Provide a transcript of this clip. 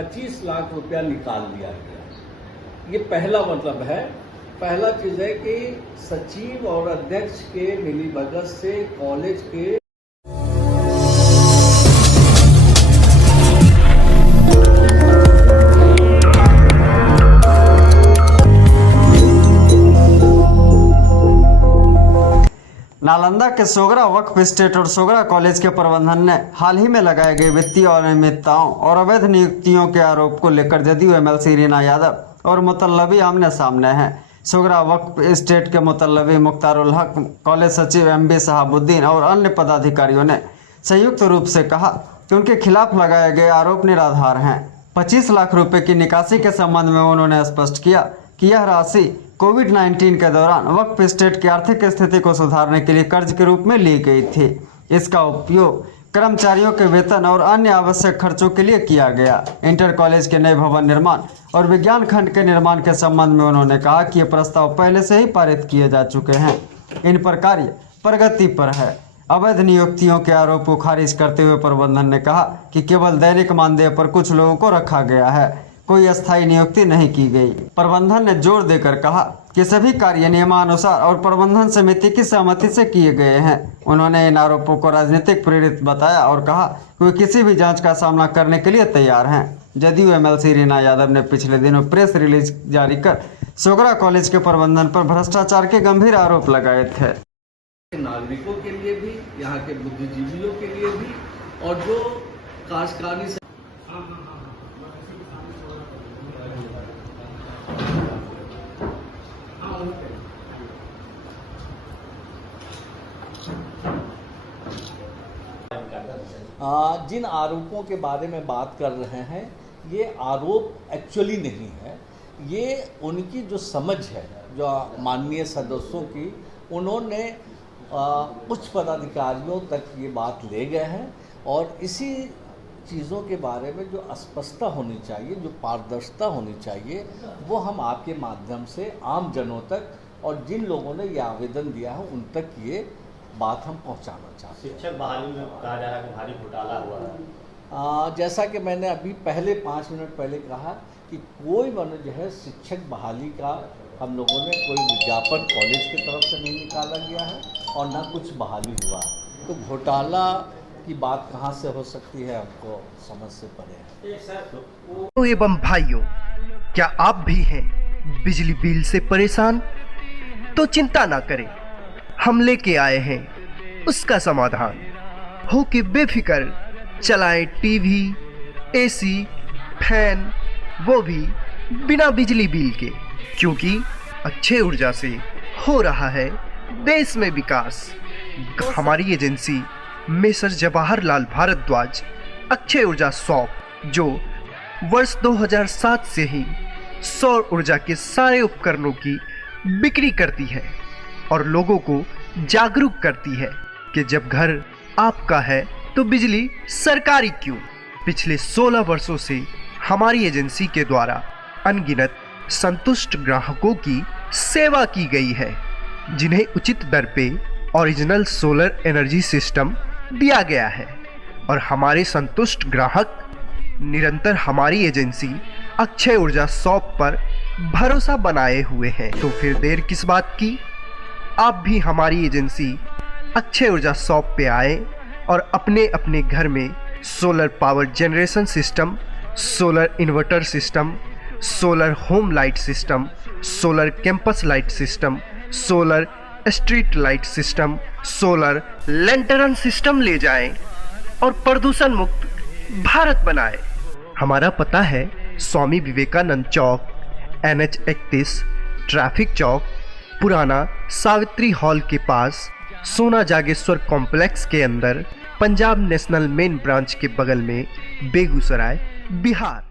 25 लाख रुपया निकाल दिया गया। ये पहला मतलब है। पहला चीज़ है कि सचिव और अध्यक्ष के मिलीभगत से कॉलेज के नालंदा के सोगरा वक्फ स्टेट और सोगरा कॉलेज के प्रबंधन ने हाल ही में लगाए गए वित्तीय अनियमितताओं और अवैध नियुक्तियों के आरोप को लेकर जदयू एमएलसी रीना यादव और मुतल्लबी आमने सामने हैं। सोगरा वक्फ स्टेट के मुतल्लबी मुख्तारुल हक, कॉलेज सचिव एमबी शहाबुद्दीन और अन्य पदाधिकारियों ने संयुक्त रूप से कहा कि उनके खिलाफ लगाए गए आरोप निराधार हैं। 25 लाख रुपए की निकासी के संबंध में उन्होंने स्पष्ट किया कि यह राशि कोविड-19 के दौरान वक्फ स्टेट की आर्थिक स्थिति को सुधारने के लिए कर्ज के रूप में ली गई थी। इसका उपयोग कर्मचारियों के वेतन और अन्य आवश्यक खर्चों के लिए किया गया। इंटर कॉलेज के नए भवन निर्माण और विज्ञान खंड के निर्माण के संबंध में उन्होंने कहा कि ये प्रस्ताव पहले से ही पारित किए जा चुके हैं। इन पर कार्य प्रगति पर है। अवैध नियुक्तियों के आरोप को खारिज करते हुए प्रबंधन ने कहा कि केवल दैनिक मानदेय पर कुछ लोगों को रखा गया है, कोई अस्थायी नियुक्ति नहीं की गई। प्रबंधन ने जोर देकर कहा कि सभी कार्य नियमानुसार और प्रबंधन समिति की सहमति से किए गए हैं। उन्होंने इन आरोपों को राजनीतिक प्रेरित बताया और कहा कि वे किसी भी जांच का सामना करने के लिए तैयार हैं। जदयू एमएलसी रीना यादव ने पिछले दिनों प्रेस रिलीज जारी कर सोगरा कॉलेज के प्रबंधन पर भ्रष्टाचार के गंभीर आरोप लगाए थे। नागरिकों के लिए भी, यहाँ के बुद्धिजीवियों के लिए भी, और जो कार्यकारी जिन आरोपों के बारे में बात कर रहे हैं, ये आरोप एक्चुअली नहीं है। ये उनकी जो समझ है, जो माननीय सदस्यों की, उन्होंने उच्च पदाधिकारियों तक ये बात ले गए हैं और इसी चीज़ों के बारे में जो स्पष्टता होनी चाहिए, जो पारदर्शिता होनी चाहिए, वो हम आपके माध्यम से आम जनों तक और जिन लोगों ने ये आवेदन दिया है उन तक ये बात हम पहुंचाना चाहते हैं। शिक्षक बहाली में कहा जा रहा है कि भारी घोटाला हुआ है। जैसा कि मैंने अभी पहले 5 मिनट पहले कहा कि कोई जो है शिक्षक बहाली का हम लोगों ने कोई विज्ञापन कॉलेज की तरफ से नहीं निकाला गया है और ना कुछ बहाली हुआ। तो घोटाला की बात कहाँ से हो सकती है, हमको समझ से परे है। एवं भाइयों, क्या आप भी हैं बिजली बिल से परेशान? तो चिंता ना करें, हम लेके आए हैं उसका समाधान। हो के बेफिक्र चलाएं टीवी, एसी, फैन, वो भी बिना बिजली बिल के, क्योंकि अक्षय ऊर्जा से हो रहा है देश में विकास। हमारी एजेंसी मेसर जवाहरलाल भारद्वाज अक्षय ऊर्जा शॉप, जो वर्ष 2007 से ही सौर ऊर्जा के सारे उपकरणों की बिक्री करती है और लोगों को जागरूक करती है कि जब घर आपका है तो बिजली सरकारी क्यों। पिछले 16 वर्षों से हमारी एजेंसी के द्वारा अनगिनत संतुष्ट ग्राहकों की सेवा की गई है, जिन्हें उचित दर पे ओरिजिनल सोलर एनर्जी सिस्टम दिया गया है और हमारे संतुष्ट ग्राहक निरंतर हमारी एजेंसी अक्षय ऊर्जा शॉप पर भरोसा बनाए हुए हैं। तो फिर देर किस बात की, आप भी हमारी एजेंसी अक्षय ऊर्जा शॉप पे आए और अपने अपने घर में solar power generation system, solar inverter system, solar home light system, solar campus light system, solar street light system, solar lantern system ले जाएं और प्रदूषण मुक्त भारत बनाएं। हमारा पता है स्वामी विवेकानंद चौक, NH 31, ट्रैफिक चौक, पुराना सावित्री हॉल के पास, सोना जागेश्वर कॉम्प्लेक्स के अंदर, पंजाब नेशनल मेन ब्रांच के बगल में, बेगूसराय, बिहार।